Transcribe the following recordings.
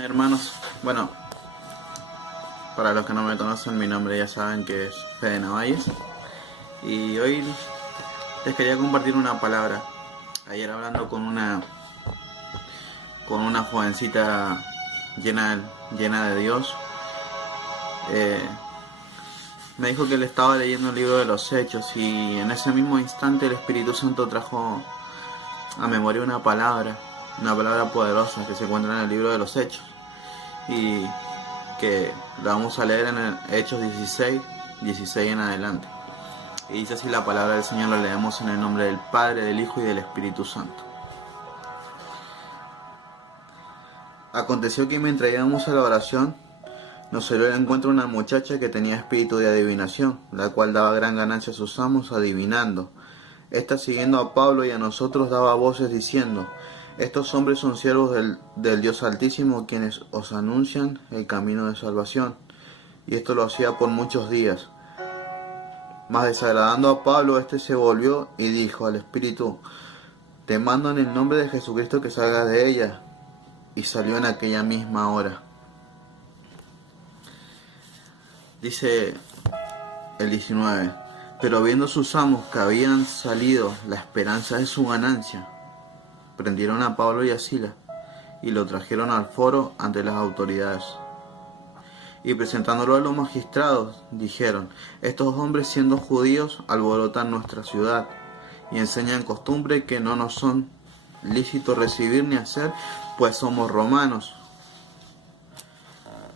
Hermanos, bueno, para los que no me conocen, mi nombre ya saben que es Fede Navalles y hoy les quería compartir una palabra. Ayer hablando con una jovencita llena de Dios, eh, me dijo que él estaba leyendo el libro de los Hechos y en ese mismo instante el Espíritu Santo trajo a memoria una palabra poderosa que se encuentra en el libro de los Hechos y que la vamos a leer en el Hechos 16 en adelante. Y dice así la palabra del Señor, la leemos en el nombre del Padre, del Hijo y del Espíritu Santo. Aconteció que mientras íbamos a la oración, nos salió al encuentro una muchacha que tenía espíritu de adivinación, la cual daba gran ganancia a sus amos adivinando. Esta, siguiendo a Pablo y a nosotros, daba voces diciendo: estos hombres son siervos del Dios Altísimo, quienes os anuncian el camino de salvación. Y esto lo hacía por muchos días. Mas desagradando a Pablo, éste se volvió y dijo al espíritu: te mando en el nombre de Jesucristo que salgas de ella. Y salió en aquella misma hora. Dice el 19: pero viendo sus amos que habían salido la esperanza de su ganancia, prendieron a Pablo y a Silas y lo trajeron al foro ante las autoridades. Y presentándolo a los magistrados, dijeron: estos hombres, siendo judíos, alborotan nuestra ciudad y enseñan costumbre que no nos son lícito recibir ni hacer, pues somos romanos.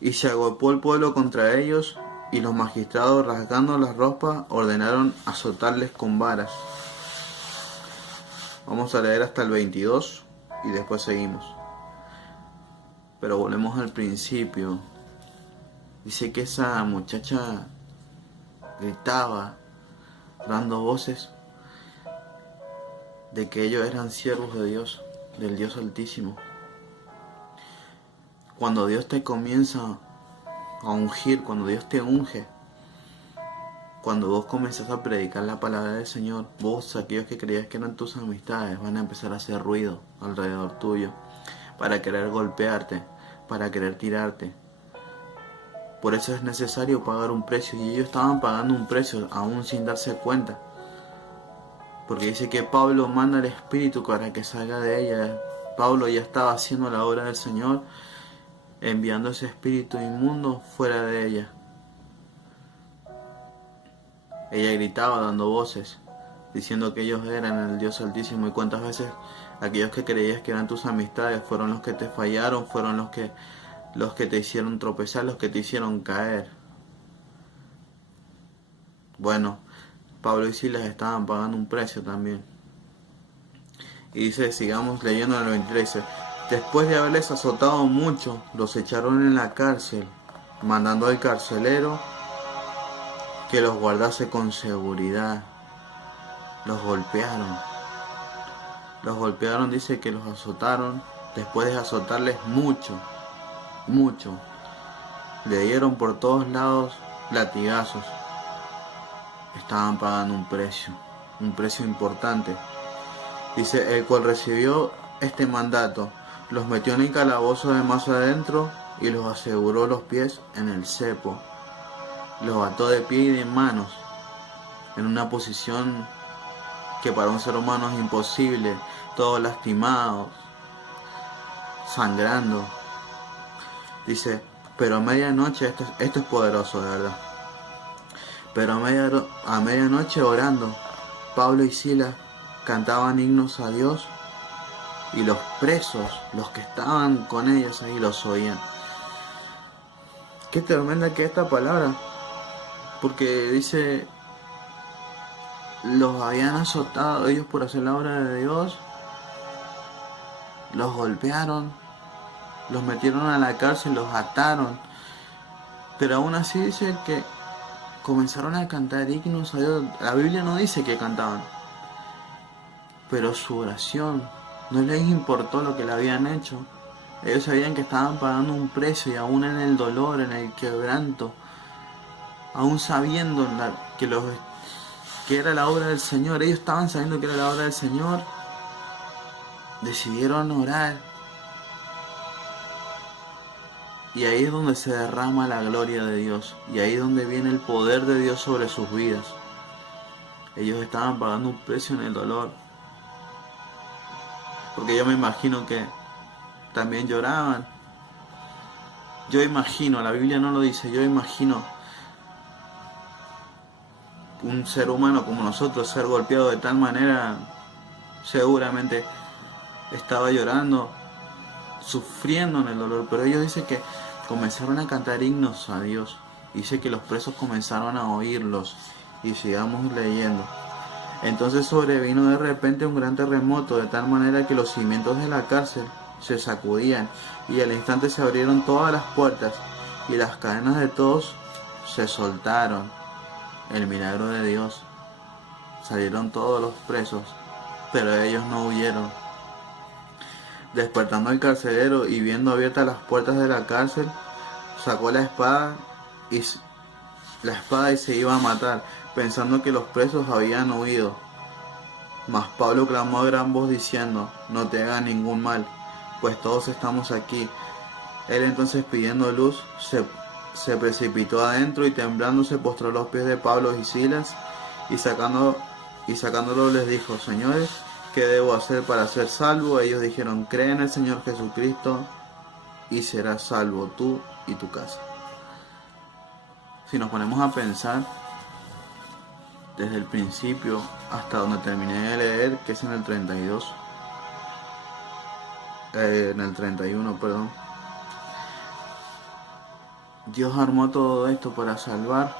Y se agolpó el pueblo contra ellos, y los magistrados, rasgando las ropas, ordenaron azotarles con varas. Vamos a leer hasta el 22 y después seguimos. Pero volvemos al principio. Dice que esa muchacha gritaba, dando voces, de que ellos eran siervos de Dios, del Dios Altísimo. Cuando Dios te comienza a ungir, cuando Dios te unge, cuando vos comenzás a predicar la palabra del Señor, vos, aquellos que creías que eran tus amistades, van a empezar a hacer ruido alrededor tuyo, para querer golpearte, para querer tirarte. Por eso es necesario pagar un precio, y ellos estaban pagando un precio aún sin darse cuenta. Porque dice que Pablo manda al Espíritu para que salga de ella. Pablo ya estaba haciendo la obra del Señor, enviando ese espíritu inmundo fuera de ella. Ella gritaba dando voces, diciendo que ellos eran el Dios Altísimo. Y cuántas veces aquellos que creías que eran tus amistades fueron los que te fallaron, fueron los que te hicieron tropezar, los que te hicieron caer. Bueno, Pablo y Silas estaban pagando un precio también. Y dice, sigamos leyendo en el 23, dice: después de haberles azotado mucho, los echaron en la cárcel, mandando al carcelero que los guardase con seguridad. Los golpearon, dice que los azotaron. Después de azotarles mucho, le dieron por todos lados latigazos. Estaban pagando un precio importante. Dice, el cual recibió este mandato, los metió en el calabozo de más adentro y los aseguró los pies en el cepo. Los ató de pie y de manos, en una posición que para un ser humano es imposible, todos lastimados, sangrando. Dice, pero a medianoche, esto es poderoso de verdad, pero a medianoche orando, Pablo y Silas cantaban himnos a Dios, y los presos, los que estaban con ellos ahí, los oían. Qué tremenda que es esta palabra, porque dice, los habían azotado ellos por hacer la obra de Dios, los golpearon, los metieron a la cárcel, los ataron, pero aún así dice que comenzaron a cantar himnos a Dios. La Biblia no dice que cantaban, pero su oración no les importó lo que le habían hecho. Ellos sabían que estaban pagando un precio, y aún en el dolor, en el quebranto, aún sabiendo que era la obra del Señor, ellos estaban sabiendo que era la obra del Señor, decidieron orar. Y ahí es donde se derrama la gloria de Dios. Y ahí es donde viene el poder de Dios sobre sus vidas. Ellos estaban pagando un precio en el dolor. Porque yo me imagino que también lloraban. Yo imagino, la Biblia no lo dice, yo imagino un ser humano como nosotros ser golpeado de tal manera, seguramente estaba llorando, sufriendo en el dolor. Pero ellos dicen que comenzaron a cantar himnos a Dios. Dice que los presos comenzaron a oírlos. Y sigamos leyendo. Entonces sobrevino de repente un gran terremoto, de tal manera que los cimientos de la cárcel se sacudían, y al instante se abrieron todas las puertas, y las cadenas de todos se soltaron. El milagro de Dios. Salieron todos los presos, pero ellos no huyeron. Despertando el carcelero y viendo abiertas las puertas de la cárcel, sacó la espada y se iba a matar, pensando que los presos habían huido. Mas Pablo clamó a gran voz diciendo: no te haga ningún mal, pues todos estamos aquí. Él entonces, pidiendo luz, se precipitó adentro y temblando se postró a los pies de Pablo y Silas, y sacándolo les dijo: señores, ¿qué debo hacer para ser salvo? Ellos dijeron: cree en el Señor Jesucristo y serás salvo tú y tu casa. Si nos ponemos a pensar, desde el principio hasta donde terminé de leer, que es en el 32, en el 31, perdón, Dios armó todo esto para salvar,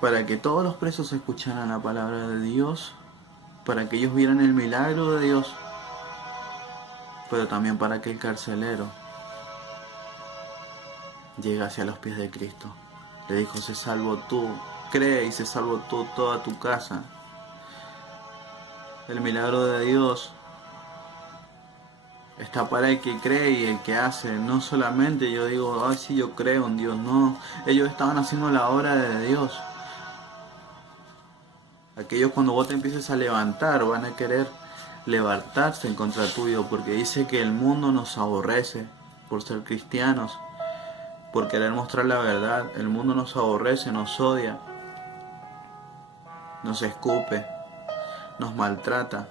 para que todos los presos escucharan la palabra de Dios, para que ellos vieran el milagro de Dios, pero también para que el carcelero llegase a los pies de Cristo. Le dijo: sé salvo tú, cree y sé salvo tú, toda tu casa. El milagro de Dios está para el que cree y el que hace. No solamente yo digo: ay, sí, yo creo en Dios. No, ellos estaban haciendo la obra de Dios. Aquellos, cuando vos te empieces a levantar, van a querer levantarse en contra tuyo, porque dice que el mundo nos aborrece por ser cristianos, por querer mostrar la verdad. El mundo nos aborrece, nos odia, nos escupe, nos maltrata.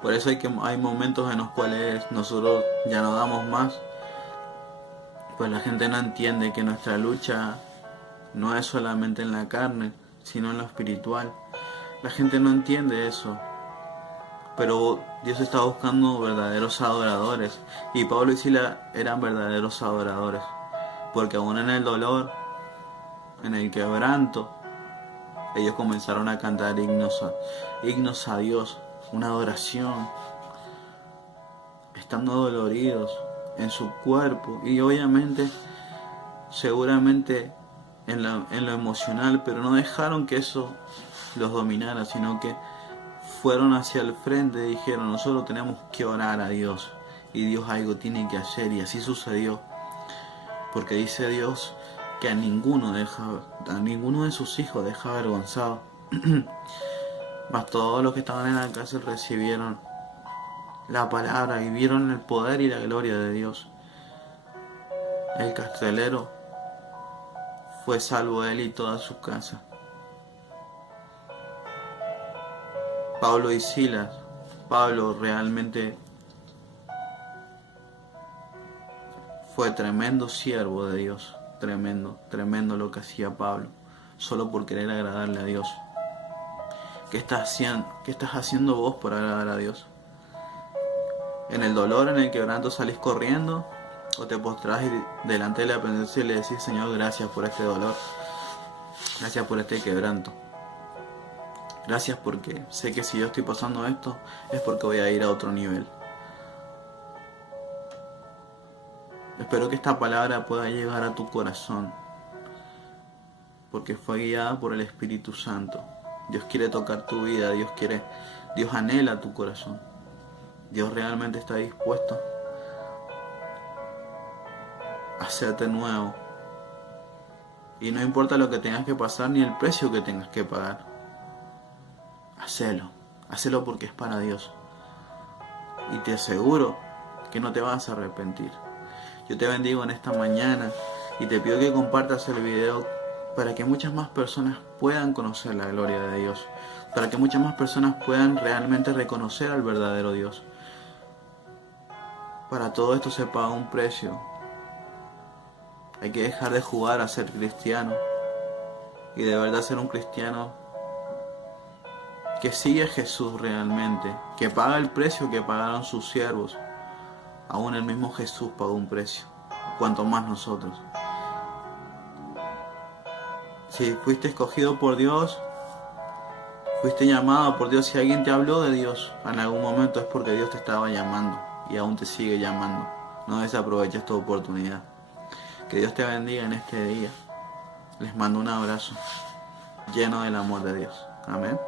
Por eso hay momentos en los cuales nosotros ya no damos más, pues la gente no entiende que nuestra lucha no es solamente en la carne, sino en lo espiritual. La gente no entiende eso, pero Dios está buscando verdaderos adoradores, y Pablo y Silas eran verdaderos adoradores, porque aún en el dolor, en el quebranto, ellos comenzaron a cantar himnos a Dios, una adoración, estando doloridos en su cuerpo y obviamente, seguramente en lo emocional, pero no dejaron que eso los dominara, sino que fueron hacia el frente y dijeron: nosotros tenemos que orar a Dios, y Dios algo tiene que hacer. Y así sucedió, porque dice Dios que a ninguno de sus hijos deja avergonzado. Mas todos los que estaban en la cárcel recibieron la palabra y vieron el poder y la gloria de Dios. El carcelero fue salvo, él y toda su casa. Pablo y Silas. Pablo realmente fue tremendo siervo de Dios. Tremendo lo que hacía Pablo, solo por querer agradarle a Dios. ¿Qué estás haciendo vos por agradar a Dios? En el dolor, en el quebranto, salís corriendo, o te postrás delante de la presencia y le decís: Señor, gracias por este dolor, gracias por este quebranto, gracias porque sé que si yo estoy pasando esto es porque voy a ir a otro nivel. Espero que esta palabra pueda llegar a tu corazón, porque fue guiada por el Espíritu Santo. Dios quiere tocar tu vida, Dios anhela tu corazón. Dios realmente está dispuesto a hacerte nuevo. Y no importa lo que tengas que pasar ni el precio que tengas que pagar. Hacelo porque es para Dios. Y te aseguro que no te vas a arrepentir. Yo te bendigo en esta mañana y te pido que compartas el video para que muchas más personas puedan conocer la gloria de Dios, para que muchas más personas puedan realmente reconocer al verdadero Dios. Para todo esto se paga un precio. Hay que dejar de jugar a ser cristiano y de verdad ser un cristiano que sigue a Jesús realmente, que paga el precio que pagaron sus siervos. Aún el mismo Jesús pagó un precio, cuanto más nosotros. Si fuiste escogido por Dios, fuiste llamado por Dios, si alguien te habló de Dios en algún momento es porque Dios te estaba llamando y aún te sigue llamando. No desaproveches esta oportunidad. Que Dios te bendiga en este día. Les mando un abrazo lleno del amor de Dios. Amén.